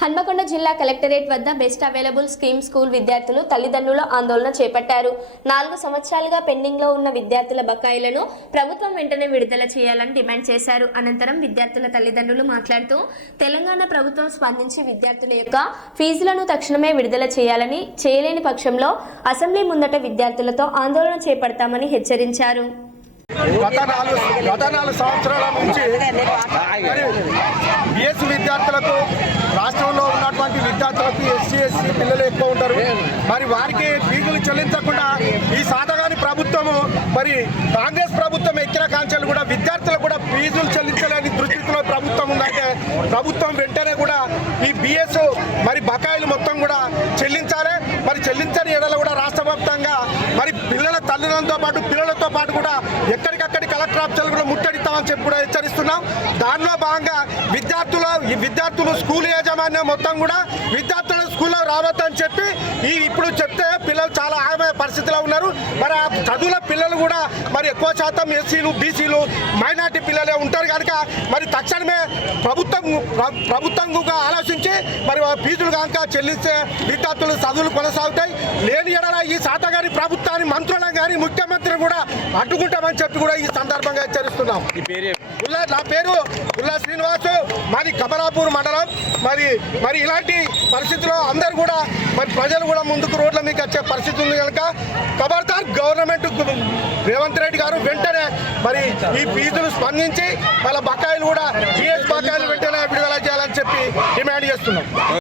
హన్మకొండ జిల్లా కలెక్టరేట్ వద్ద best available scheme school విద్యార్థులు తల్లిదండ్రుల ఆందోళన చేపట్టారు. నాలుగు సంవత్సరాలుగా పెండింగ్లో ఉన్న విద్యార్థుల బకాయిలను ప్రభుత్వం వెంటనే విడుదల చేయాలని డిమాండ్ చేశారు. అనంతరం విద్యార్థుల తల్లిదండ్రులు మాట్లాడుతూ తెలంగాణ ప్రభుత్వం స్పందించి విద్యార్థుల యొక్క ఫీజులను తక్షణమే విడుదల చేయాలని చేయలేని పక్షంలో అసెంబ్లీ ముందట విద్యార్థులతో ఆందోళన చేపడతామని హెచ్చరించారు. గత నాలుగు గత నాలుగు సంవత్సరాల నుంచి బిఎస్సీ విద్యార్థులకు ఉన్నటువంటి ఎస్సీ ఎస్సీ పిల్లలు ఎక్కువ ఉంటారు. మరి వారికి ఫీజులు చెల్లించకుండా ఈ సాధగాని ప్రభుత్వము మరి కాంగ్రెస్ ప్రభుత్వం ఎక్కిన కాంక్షలు కూడా విద్యార్థులకు కూడా ఫీజులు చెల్లించలేని దృష్టిలో ప్రభుత్వం ఉందంటే ప్రభుత్వం వెంటనే కూడా ఈ బిఎస్ మరి బకాయిలు మొత్తం కూడా చెల్లించాలి. మరి చెల్లించని ఎడల కూడా రాష్ట్ర వ్యాప్తంగా మరి పిల్లల తల్లిదండ్రులతో పాటు పిల్లలతో పాటు కూడా ఎక్కడికక్కడి కలెక్టర్ ఆఫీసులు కూడా ముట్టడిస్తామని చెప్పి కూడా హెచ్చరిస్తున్నాం. దానిలో భాగంగా విద్యార్థులు ఈ విద్యార్థులు స్కూల్ యాజమాన్యం మొత్తం కూడా విద్యార్థులు స్కూల్లో రావద్దని చెప్పి ఈ ఇప్పుడు చెప్తే పిల్లలు చాలా ఆగమైన పరిస్థితిలో ఉన్నారు. మరి ఆ చదువుల పిల్లలు కూడా మరి ఎక్కువ శాతం ఎస్సీలు బీసీలు మైనార్టీ పిల్లలే ఉంటారు కనుక మరి తక్షణమే ప్రభుత్వం ప్రభుత్వం ఆలోచించి మరి ఫీజులు కనుక చెల్లిస్తే విద్యార్థులు చదువులు కొనసాగుతాయి. లేని ఎడల ఈ శాతగారి ప్రభుత్వాన్ని మంత్రులను కానీ ముఖ్యమంత్రిని కూడా అడ్డుకుంటామని చెప్పి కూడా ఈ సందర్భంగా హెచ్చరిస్తున్నాం. ఈ పేరు ఉల్లా నా పేరు ఉల్లా శ్రీనివాసు. మాది కమలాపూర్ మండలం. మరి మరి ఇలాంటి పరిస్థితిలో అందరు కూడా మరి ప్రజలు కూడా ముందుకు రోడ్ల మీకు వచ్చే పరిస్థితి ఉంది కనుక ఖబర్దార్ గవర్నమెంట్ రేవంత్ రెడ్డి గారు వెంటనే మరి ఈ ఫీజులు స్పందించి వాళ్ళ బకాయిలు కూడా జిఎస్ బకాయిలు వెంటనే విడుదల చేయాలని చెప్పి డిమాండ్ చేస్తున్నాం.